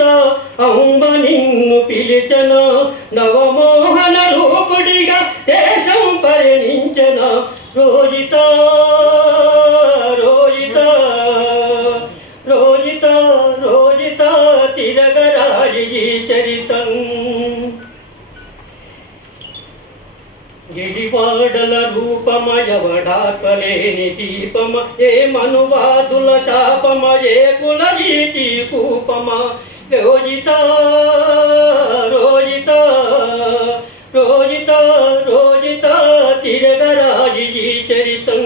సీత అంబ నిన్ను పిలిచను నవమోహన రూపుడిగా దేశం పరిణించన. రోజిత రోజిత రోజిత రోజిత తిరగరాజి చరితం. గిడివాడల రూపమయవడాకలేని దీపమ ఏ మనువాదుల శాపమ ఏ కుల కూపమ. రోజిత రోజిత రోజిత రోజిత తిరగరాజి చరితం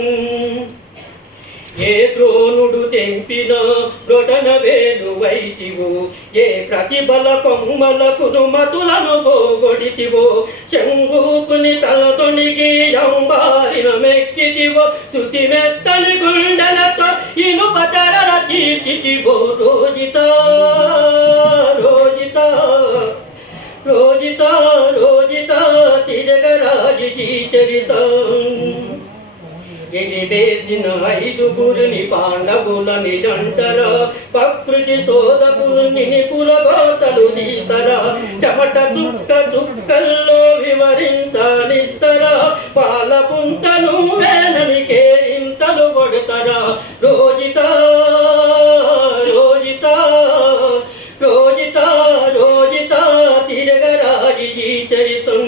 ఏ ద్రోణుడు తెంపిన రొటన వేలు వైతివో ఏ ప్రతిబల కొమ్మలకు మతులను పోగొడితివో శంభూకుని తల అంబారిన మెక్కితివో శృతి మెత్తని గుండెలతో ఇనుప తీర్చితివో రోజిత రోజిత రోజిత రోజిత తిరగరాజి చరితం. ఎలివేసిన ఐదుగురిని పాండవుల అంటర ప్రకృతి సోదకుని నిపుల గోతలు తీతర. చెమట చుక్క చుక్కల్లో వివరించాలిస్తర పాల పుంతను వేలని కేరింతలు కొడతరా రోజిత రోజిత రోజిత రోజిత తిరగరాజి చరితం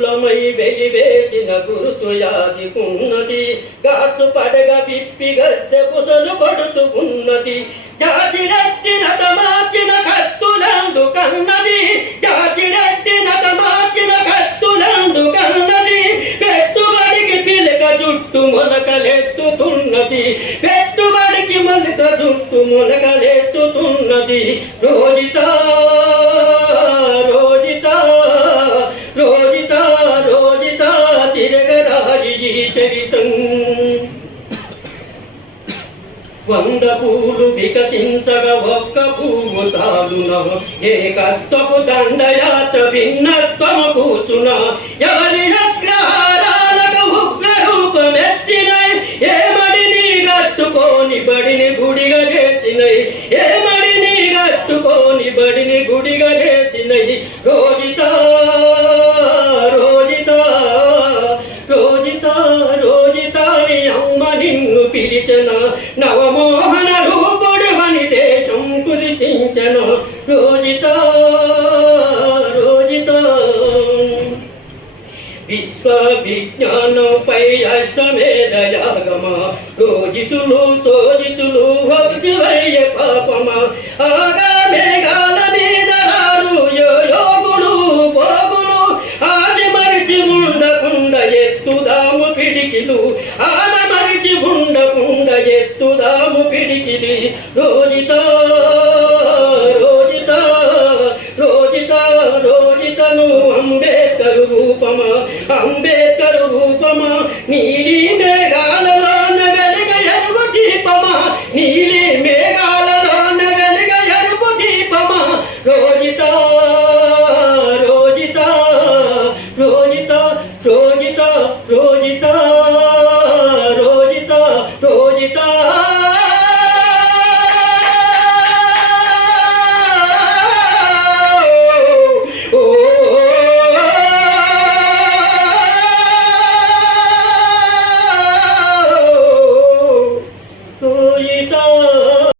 గురుకులమై వెలివేసిన గురుతు యాదికున్నది గాసు పడగ విప్పి గద్దె పుసలు పడుతూ ఉన్నది. జాతి రెడ్డి నతమాచిన కత్తులందు కన్నది. జాతి రెడ్డి నతమాచిన కత్తులందు కన్నది. పెట్టుబడికి పిలక జుట్టు మొలకలెత్తుతున్నది. పెట్టుబడికి మొలక జుట్టు మొలకలెత్తుతున్నది. రోజిత వంద పూలు వికసించగా ఒక్క పువ్వు చాలున. ఏ దండయాత్ర భిన్నత్వము కూర్చున ఎవరి అగ్రహారాలకు ఉగ్ర రూపమెత్తినై గట్టుకోని బడిని గుడిగా చేసినై. ఏమడిని గట్టుకోని బడిని గుడిగా చేసినై. రోజుతో నవమోహన రూపుడు అని దేశం కురితించన రోజుతో రోజుతో. విశ్వ విజ్ఞానంపై అశ్వమేధ యాగమా? రోజితులు చోజితులు భక్తి వయ్య పాపమా? ఆగా మేఘాల మీద రారు యోగులు పోగులు. ఆది మరిచి ముందకుండ ఎత్తుదాము పిడికిలు. ఆద గుండ ఉండకుండ ఎత్తుదాము పిడికిలి రోజిత రోజిత రోజిత రోజితను అంబేద్కరు రూపమా అంబేద్కరు రూపమా. నీలి మేఘాలలోన వెలుగ ఎరుగు దీపమా నీలి మేఘాలలోన వెలుగ ఎరుగు దీపమా. రోజిత రోజిత రోజిత రోజిత రోజిత